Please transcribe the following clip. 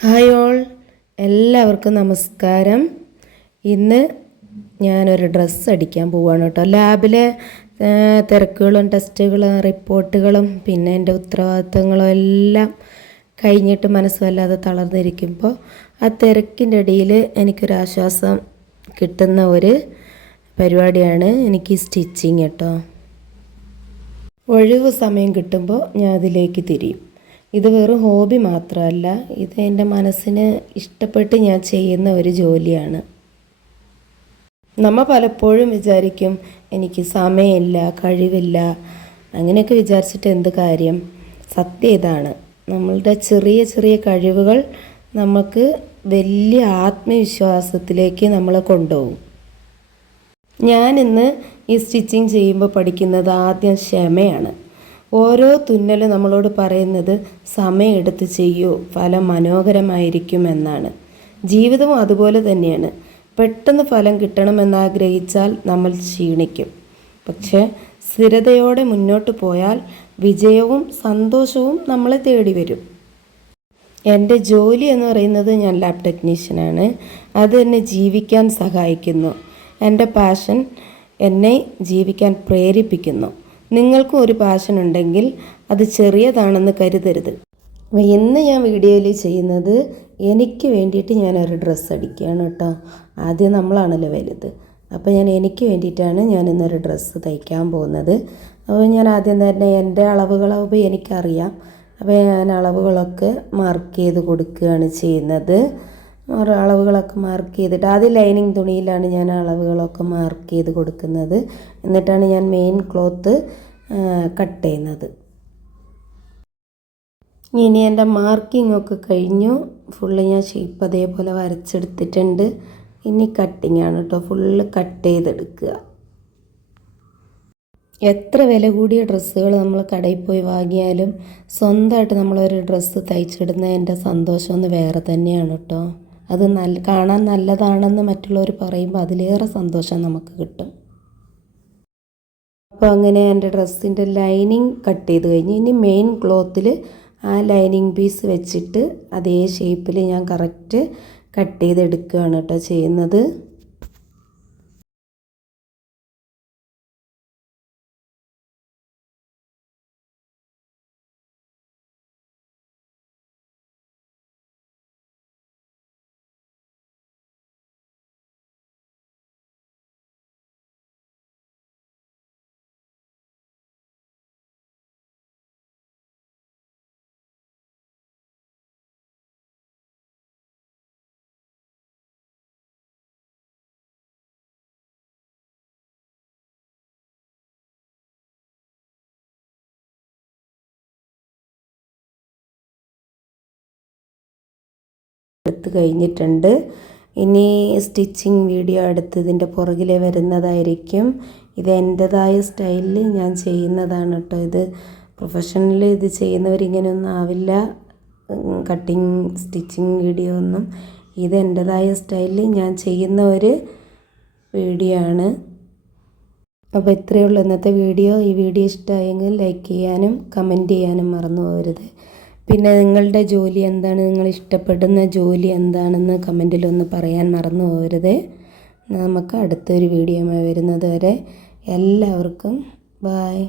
Hi all. എല്ലാവർക്കും നമസ്കാരം. ഇന്ന് ഞാനൊരു ഡ്രസ്സ് അടിക്കാൻ പോവാണ് കേട്ടോ. ലാബിലെ തിരക്കുകളും ടെസ്റ്റുകളും റിപ്പോർട്ടുകളും പിന്നെ എന്റെ ഉത്തരവാദിത്തങ്ങളും എല്ലാം കഴിഞ്ഞിട്ട് മനസ്സുമല്ലാതെ തളർന്നിരിക്കുമ്പോൾ ആ തിരക്കിന്റെ ഇടയിൽ എനിക്കൊരാശ്വാസം കിട്ടുന്ന ഒരു പരിപാടിയാണ് എനിക്ക് സ്റ്റിച്ചിങ് കേട്ടോ. ഒഴിവ് സമയം കിട്ടുമ്പോൾ ഞാൻ അതിലേക്ക് തിരിയും. ഇത് വെറും ഹോബി മാത്രമല്ല ഇത് എന്റെ മനസ്സിന് ഇഷ്ടപ്പെട്ട് ഞാൻ ചെയ്യുന്ന ഒരു ജോലിയാണ്. നമ്മൾ പലപ്പോഴും വിചാരിക്കും എനിക്ക് സമയമില്ല കഴിവില്ല അങ്ങനെയൊക്കെ വിചാരിച്ചിട്ട് എന്ത് കാര്യം? സത്യം ഇതാണ്. നമ്മളുടെ ചെറിയ ചെറിയ കഴിവുകൾ നമുക്ക് വലിയ ആത്മവിശ്വാസത്തിലേക്ക് നമ്മളെ കൊണ്ടുപോകും. ഞാനിന്ന് ഈ സ്റ്റിച്ചിങ് ചെയ്യുമ്പോൾ പഠിക്കുന്നത് ആദ്യം ക്ഷമയാണ്. ഓരോ തുന്നലും നമ്മളോട് പറയുന്നത് സമയമെടുത്ത് ചെയ്യൂ ഫലം മനോഹരമായിരിക്കും എന്നാണ്. ജീവിതവും അതുപോലെ തന്നെയാണ്. പെട്ടെന്ന് ഫലം കിട്ടണമെന്ന് ആഗ്രഹിച്ചാൽ നമ്മൾ ക്ഷീണിക്കും. പക്ഷേ സ്ഥിരതയോടെ മുന്നോട്ട് പോയാൽ വിജയവും സന്തോഷവും നമ്മളെ തേടി വരും എന്റെ ജോലി എന്ന് പറയുന്നത് ഞാൻ ലാബ് ടെക്നീഷ്യനാണ് അത് എന്നെ ജീവിക്കാൻ സഹായിക്കുന്നു. എന്റെ പാഷൻ എന്നെ ജീവിക്കാൻ പ്രേരിപ്പിക്കുന്നു. നിങ്ങൾക്കും ഒരു പാഷൻ ഉണ്ടെങ്കിൽ അത് ചെറിയതാണെന്ന് കരുതരുത്. അപ്പോൾ ഇന്ന് ഞാൻ വീഡിയോയിൽ ചെയ്യുന്നത് എനിക്ക് വേണ്ടിയിട്ട് ഞാനൊരു ഡ്രസ്സ് അടിക്കുകയാണ് കേട്ടോ. ആദ്യം നമ്മളാണല്ലോ വലുത്. അപ്പോൾ ഞാൻ എനിക്ക് വേണ്ടിയിട്ടാണ് ഞാൻ ഇന്നൊരു ഡ്രസ്സ് തയ്ക്കാൻ പോകുന്നത്. അപ്പോൾ ഞാൻ ആദ്യം തന്നെ എന്റെ അളവുകളാവുമ്പോൾ എനിക്കറിയാം. അപ്പോൾ ഞാൻ അളവുകളൊക്കെ മാർക്ക് ചെയ്ത് കൊടുക്കുകയാണ് ചെയ്യുന്നത്. ഓരോ അളവുകളൊക്കെ മാർക്ക് ചെയ്തിട്ട് ആദ്യം ലൈനിങ് തുണിയിലാണ് ഞാൻ അളവുകളൊക്കെ മാർക്ക് ചെയ്ത് കൊടുക്കുന്നത്. എന്നിട്ടാണ് ഞാൻ മെയിൻ ക്ലോത്ത് കട്ട് ചെയ്യുന്നത്. ഇനി എന്റെ മാർക്കിംഗ് ഒക്കെ കഴിഞ്ഞു. ഫുള്ള് ഞാൻ ഷേപ്പ് അതേപോലെ വരച്ചെടുത്തിട്ടുണ്ട്. ഇനി കട്ടിങ് ആണ് കേട്ടോ ഫുള്ള് കട്ട് ചെയ്തെടുക്കുക. എത്ര വില കൂടിയ ഡ്രസ്സുകൾ നമ്മൾ കടയിൽ പോയി വാങ്ങിയാലും സ്വന്തമായിട്ട് നമ്മളൊരു ഡ്രസ്സ് തയ്ച്ചിടുന്നതിന്റെ സന്തോഷം ഒന്ന് വേറെ തന്നെയാണ് കേട്ടോ അത് നല്ല കാണാൻ നല്ലതാണെന്ന് മറ്റുള്ളവർ പറയുമ്പോൾ അതിലേറെ സന്തോഷം നമുക്ക് കിട്ടും. അപ്പോൾ അങ്ങനെ എന്റെ ഡ്രസ്സിന്റെ ലൈനിങ് കട്ട് ചെയ്ത് കഴിഞ്ഞ് ഇനി മെയിൻ ക്ലോത്തിൽ ആ ലൈനിങ് പീസ് വെച്ചിട്ട് അതേ ഷേപ്പിൽ ഞാൻ കറക്റ്റ് കട്ട് ചെയ്തെടുക്കുകയാണ് കേട്ടോ ചെയ്യുന്നത്. എടുത്ത് കഴിഞ്ഞിട്ടുണ്ട്. ഇനി സ്റ്റിച്ചിങ് വീഡിയോ എടുത്തതിന്റെ പുറകിലെ വരുന്നതായിരിക്കും. ഇത് എന്റെതായ സ്റ്റൈലിൽ ഞാൻ ചെയ്യുന്നതാണ് കേട്ടോ ഇത്. പ്രൊഫഷണലി ഇത് ചെയ്യുന്നവരിങ്ങനെയൊന്നും ആവില്ല. കട്ടിങ് സ്റ്റിച്ചിങ് വീഡിയോ ഒന്നും. ഇത് എന്റെതായ സ്റ്റൈലിൽ ഞാൻ ചെയ്യുന്ന ഒരു വീഡിയോ ആണ്. അപ്പോൾ ഇത്രയേ ഉള്ളൂ ഇന്നത്തെ വീഡിയോ. ഈ വീഡിയോ ഇഷ്ടമായെങ്കിൽ ലൈക്ക് ചെയ്യാനും കമന്റ് ചെയ്യാനും മറന്നു പോകരുത്. പിന്നെ നിങ്ങളുടെ ജോലി എന്താണ്? നിങ്ങൾ ഇഷ്ടപ്പെടുന്ന ജോലി എന്താണെന്ന് കമന്റിലൊന്ന് പറയാൻ മറന്നു പോകരുത്. നമുക്ക് അടുത്തൊരു വീഡിയോ വരുന്നത് വരെ എല്ലാവർക്കും ബായ്